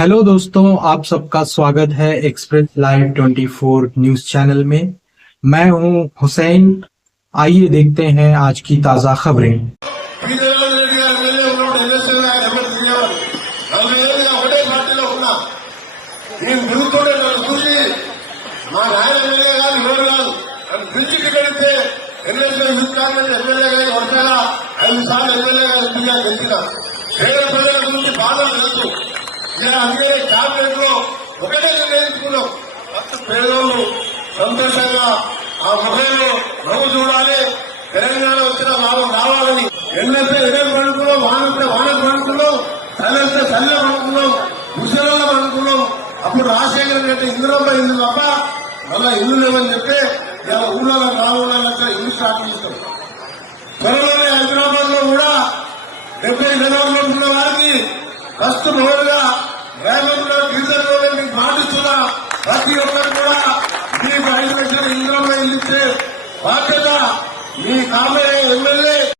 Hello दोस्तों, आप सबका स्वागत है एक्सप्रेस लाइव 24 न्यूज चैनल में। मैं हूं हुसैन। आइए देखते हैं आज की ताजा खबरें। అందుకే క్యాబినెట్ లో ఒకటే నిర్ణయించుకున్నాం. పేదోళ్ళు సంతోషంగా ఆ ముఖంలో నవ్వు చూడాలి, తెలంగాణ వచ్చిన లాభం రావాలని. ఎన్నైతే ఎన్నెలు పండుకున్నాం, వానకు పండుకున్నాం, చల్లంటే చల్ల పండుకున్నాం, ముసలలో పండుకున్నాం. అప్పుడు రాజశేఖర్ కంటే ఇందులో ఇల్లు తప్ప మళ్ళా ఇల్లు లేవని చెప్తే ఇలా ఊళ్ళో 4 లక్షల ఇల్లు స్టార్ట్ చేస్తాం. త్వరలోనే హైదరాబాద్ లో కూడా 70 జనాభాలో ఉన్న వారికి ఫస్ట్ మొదలుగా రేవంత్ డీజల్ లో మీకు మాటిస్తున్నా. ప్రతి ఒక్కరు కూడా మీకు 5 లక్షల ఇంద్రమ్మ ఇల్లు ఇచ్చే బాధ్యత మీ కామె ఎమ్మెల్యే